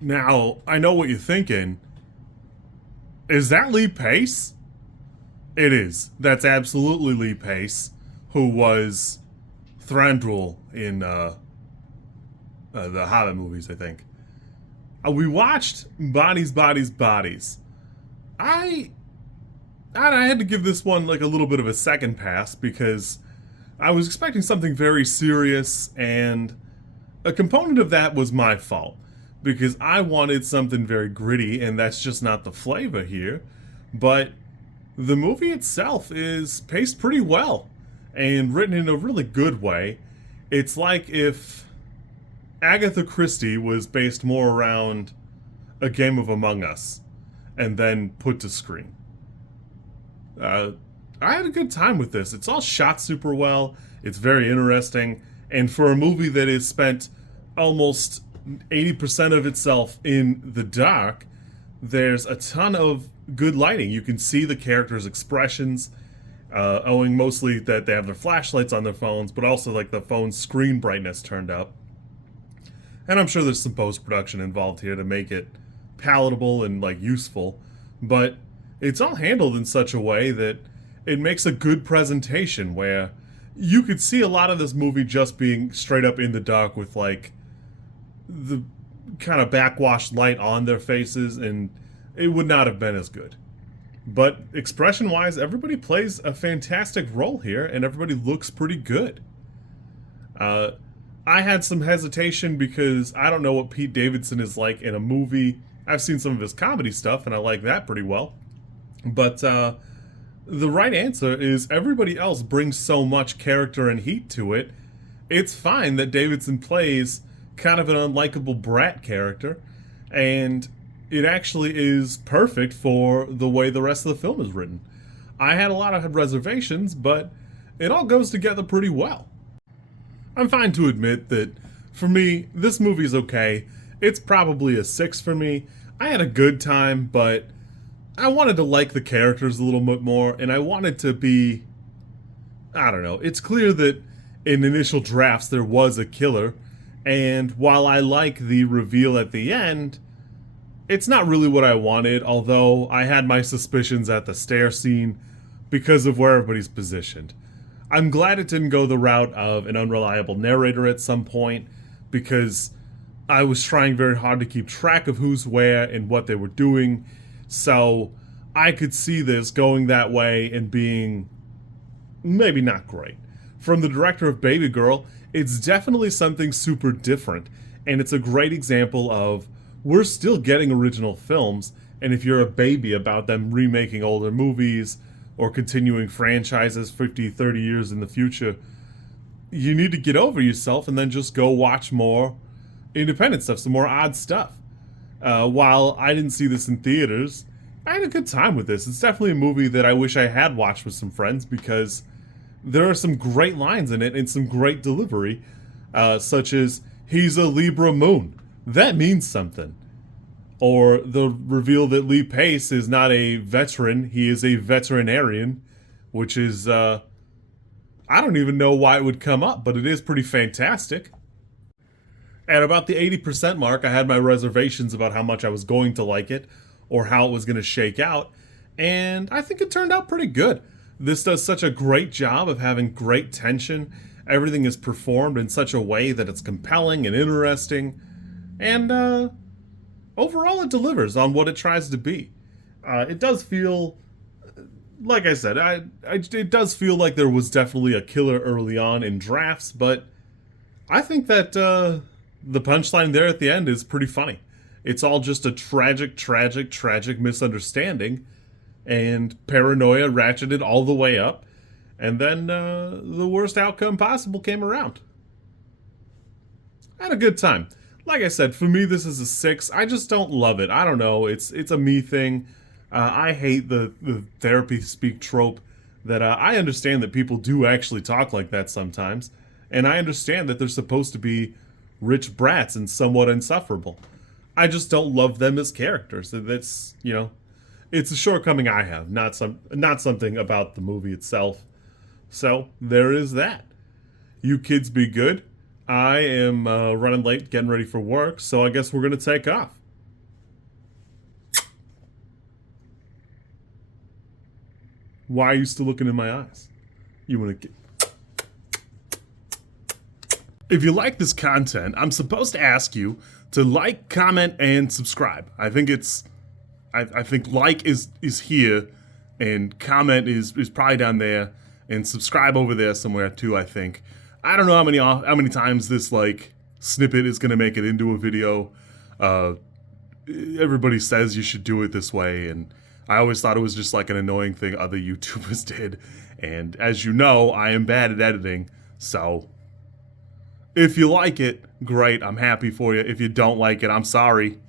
Now, I know what you're thinking. Is that Lee Pace? It is. That's absolutely Lee Pace, who was Thranduil in the Hobbit movies, I think. We watched Bodies, Bodies, Bodies. I I had to give this one like a little bit of a second pass because I was expecting something very serious, and a component of that was my fault because I wanted something very gritty, and that's just not the flavor here. But the movie itself is paced pretty well and written in a really good way. It's like if Agatha Christie was based more around a game of Among Us and then put to screen. Uh, I had a good time with this. It's all shot super well. It's very interesting. And for a movie that is spent almost 80% of itself in the dark, there's a ton of good lighting. You can see the characters' expressions, owing mostly that they have their flashlights on their phones, but also like the phone's screen brightness turned up. And I'm sure there's some post production involved here to make it palatable and like useful, but it's all handled in such a way that it makes a good presentation where you could see a lot of this movie just being straight up in the dark with like the kind of backwashed light on their faces, and it would not have been as good. But expression wise, everybody plays a fantastic role here and everybody looks pretty good. Uh, I had some hesitation because I don't know what Pete Davidson is like in a movie. I've seen some of his comedy stuff and I like that pretty well. But the right answer is everybody else brings so much character and heat to it. It's fine that Davidson plays kind of an unlikable brat character, and it actually is perfect for the way the rest of the film is written. I had a lot of reservations, but it all goes together pretty well. I'm fine to admit that for me, this movie's okay. It's probably a 6 for me. I had a good time, but I wanted to like the characters a little bit more, and I wanted to be. I don't know. It's clear that in initial drafts there was a killer, and while I like the reveal at the end, it's not really what I wanted, although I had my suspicions at the stair scene because of where everybody's positioned. I'm glad it didn't go the route of an unreliable narrator at some point, because I was trying very hard to keep track of who's where and what they were doing, so I could see this going that way and being maybe not great. From the director of Baby Girl, it's definitely something super different, and it's a great example of we're still getting original films, and if you're a baby about them remaking older movies or continuing franchises 50, 30 years in the future, you need to get over yourself and then just go watch more independent stuff, some more odd stuff. While I didn't see this in theaters, I had a good time with this. It's definitely a movie that I wish I had watched with some friends because there are some great lines in it and some great delivery, such as, he's a Libra moon. That means something. Or the reveal that Lee Pace is not a veteran, he is a veterinarian, which is, I don't even know why it would come up, but it is pretty fantastic. At about the 80% mark, I had my reservations about how much I was going to like it or how it was going to shake out, and I think it turned out pretty good. This does such a great job of having great tension. Everything is performed in such a way that it's compelling and interesting, and overall it delivers on what it tries to be. It does feel, like I said, it does feel like there was definitely a killer early on in drafts, but I think that the punchline there at the end is pretty funny. It's all just a tragic, tragic, tragic misunderstanding, and paranoia ratcheted all the way up, and then the worst outcome possible came around. I had a good time. Like I said, for me this is a 6. I just don't love it. I don't know. It's a me thing. I hate the therapy speak trope that I understand that people do actually talk like that sometimes, and I understand that they're supposed to be rich brats and somewhat insufferable. I just don't love them as characters. That's, it's a shortcoming I have, not something about the movie itself. So there is that. You kids be good. I am running late, getting ready for work, so I guess we're gonna take off. Why are you still looking in my eyes? You want to get... If you like this content, I'm supposed to ask you to like, comment, and subscribe. I think it's... I think like is here, and comment is probably down there, and subscribe over there somewhere too, I think. I don't know how many times this, like, snippet is going to make it into a video. Everybody says you should do it this way, and I always thought it was just like an annoying thing other YouTubers did. And as you know, I am bad at editing, so if you like it, great, I'm happy for you. If you don't like it, I'm sorry.